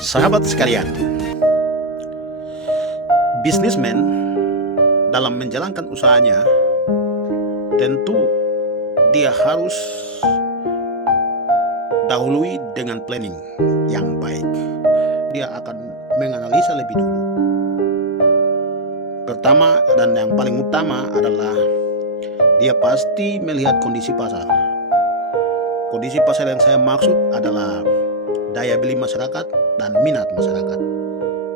Sahabat sekalian, bisnismen dalam menjalankan usahanya tentu dia harus dahului dengan planning yang baik. Dia akan menganalisa lebih dulu. Pertama dan yang paling utama adalah dia pasti melihat kondisi pasar. Kondisi pasar yang saya maksud adalah daya beli masyarakat dan minat masyarakat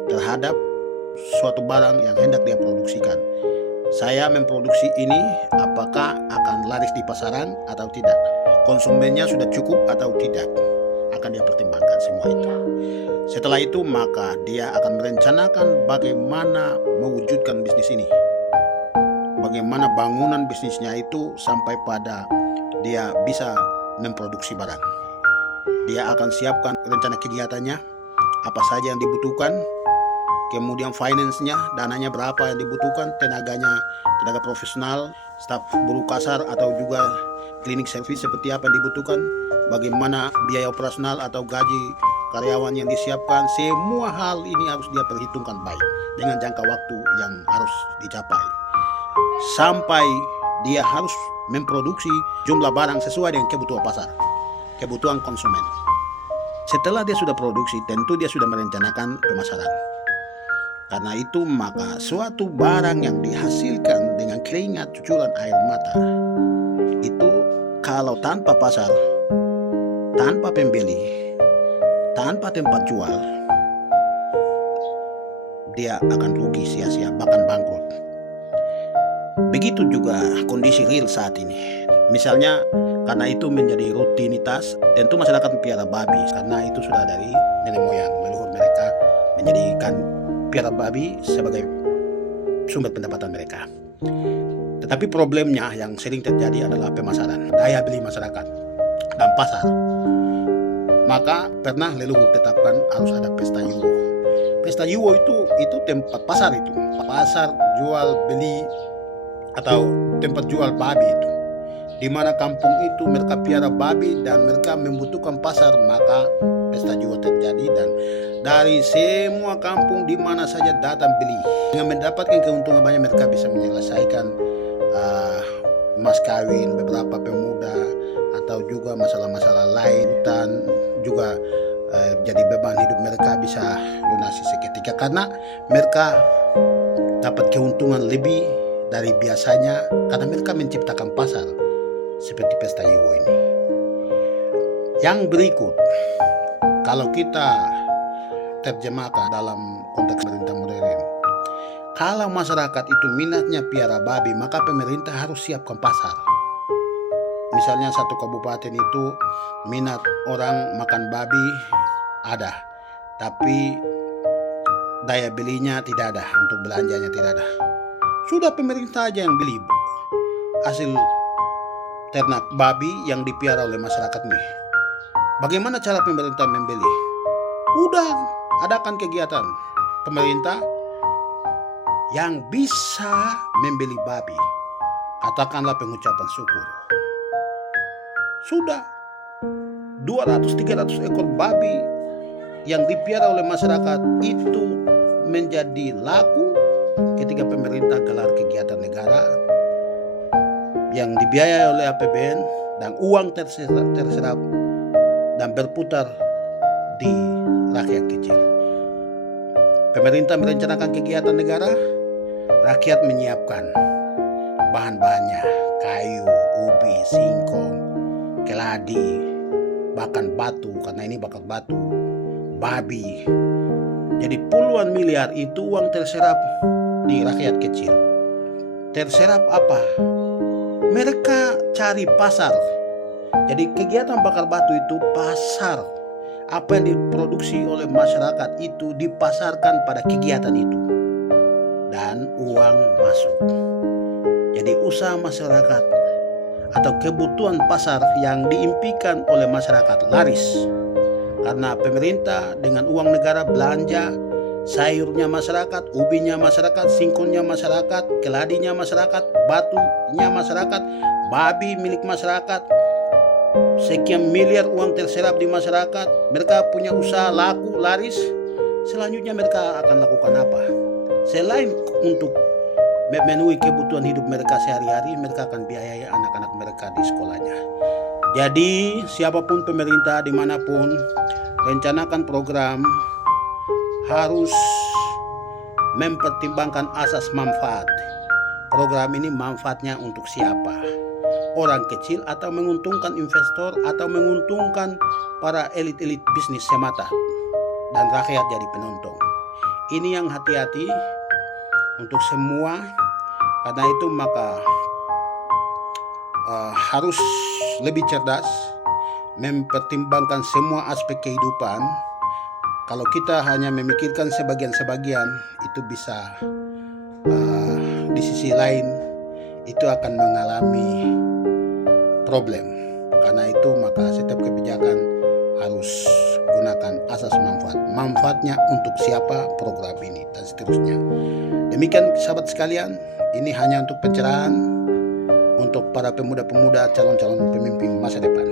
terhadap suatu barang yang hendak dia produksikan. Saya memproduksi ini, apakah akan laris di pasaran atau tidak? Konsumennya sudah cukup atau tidak? Akan dia pertimbangkan semua itu. Setelah itu maka dia akan merencanakan bagaimana mewujudkan bisnis ini. Bagaimana bangunan bisnisnya itu sampai pada dia bisa memproduksi barang. Dia akan siapkan rencana kegiatannya, apa saja yang dibutuhkan, kemudian finance-nya, dananya berapa yang dibutuhkan, tenaga profesional, staf buruh kasar atau juga klinik servis seperti apa yang dibutuhkan, bagaimana biaya operasional atau gaji karyawan yang disiapkan. Semua hal ini harus dia perhitungkan baik dengan jangka waktu yang harus dicapai. Sampai dia harus memproduksi jumlah barang sesuai dengan kebutuhan pasar, kebutuhan konsumen. Setelah dia sudah produksi, tentu dia sudah merencanakan pemasaran. Karena itu maka suatu barang yang dihasilkan dengan keringat cucuran air mata itu kalau tanpa pasar, tanpa pembeli, tanpa tempat jual, dia akan rugi sia-sia, bahkan bangkrut. Begitu juga kondisi real saat ini. Misalnya karena itu menjadi rutinitas, tentu masyarakat mempiara babi karena itu sudah dari nenek moyang leluhur mereka menjadikan piara babi sebagai sumber pendapatan mereka. Tetapi problemnya yang sering terjadi adalah pemasaran, daya beli masyarakat dan pasar. Maka pernah leluhur tetapkan harus ada pesta Yuwo. Pesta Yuwo itu tempat pasar itu, pasar jual beli atau tempat jual babi itu. Di mana kampung itu mereka piara babi dan mereka membutuhkan pasar, maka pesta Yuwo terjadi dan dari semua kampung di mana saja datang beli. Dengan mendapatkan keuntungan banyak, mereka bisa menyelesaikan mas kawin beberapa pemuda atau juga masalah-masalah lain, dan juga jadi beban hidup mereka bisa lunasi seketika karena mereka dapat keuntungan lebih dari biasanya karena mereka menciptakan pasar seperti pesta Yuwo ini. Yang berikut, kalau kita terjemahkan dalam konteks pemerintah modern, kalau masyarakat itu minatnya piara babi, maka pemerintah harus siapkan pasar. Misalnya satu kabupaten itu minat orang makan babi ada, tapi daya belinya tidak ada, untuk belanjanya tidak ada. Sudah pemerintah aja yang beli hasil ternak babi yang dipiara oleh masyarakat nih. Bagaimana cara pemerintah membeli? Udah adakan kegiatan pemerintah yang bisa membeli babi. Katakanlah pengucapan syukur. Sudah 200-300 ekor babi yang dipiara oleh masyarakat itu menjadi laku ketika pemerintah gelar kegiatan negara yang dibiayai oleh APBN dan uang terserap dan berputar di rakyat kecil. Pemerintah merencanakan kegiatan negara, rakyat menyiapkan bahan-bahannya, kayu, ubi, singkong, keladi, bahkan batu, karena ini bakal batu, babi. Jadi puluhan miliar itu uang terserap di rakyat kecil. Terserap apa? Mereka cari pasar. Jadi kegiatan bakar batu itu pasar. Apa yang diproduksi oleh masyarakat itu dipasarkan pada kegiatan itu. Dan uang masuk. Jadi usaha masyarakat atau kebutuhan pasar yang diimpikan oleh masyarakat laris. Karena pemerintah dengan uang negara belanja sayurnya masyarakat, ubinya masyarakat, singkongnya masyarakat, keladinya masyarakat, batunya masyarakat, babi milik masyarakat, sekian miliar uang terserap di masyarakat, mereka punya usaha laku, laris, selanjutnya mereka akan lakukan apa? Selain untuk memenuhi kebutuhan hidup mereka sehari-hari, mereka akan biayai anak-anak mereka di sekolahnya. Jadi siapapun pemerintah dimanapun, rencanakan program harus mempertimbangkan asas manfaat. Program ini manfaatnya untuk siapa? Orang kecil atau menguntungkan investor atau menguntungkan para elit-elit bisnis semata dan rakyat jadi penonton. Ini yang hati-hati untuk semua. Karena itu maka harus lebih cerdas mempertimbangkan semua aspek kehidupan. Kalau kita hanya memikirkan sebagian-sebagian, itu bisa di sisi lain itu akan mengalami problem. Karena itu maka setiap kebijakan harus gunakan asas manfaat. Manfaatnya untuk siapa program ini dan seterusnya. Demikian sahabat sekalian, ini hanya untuk pencerahan untuk para pemuda-pemuda calon-calon pemimpin masa depan.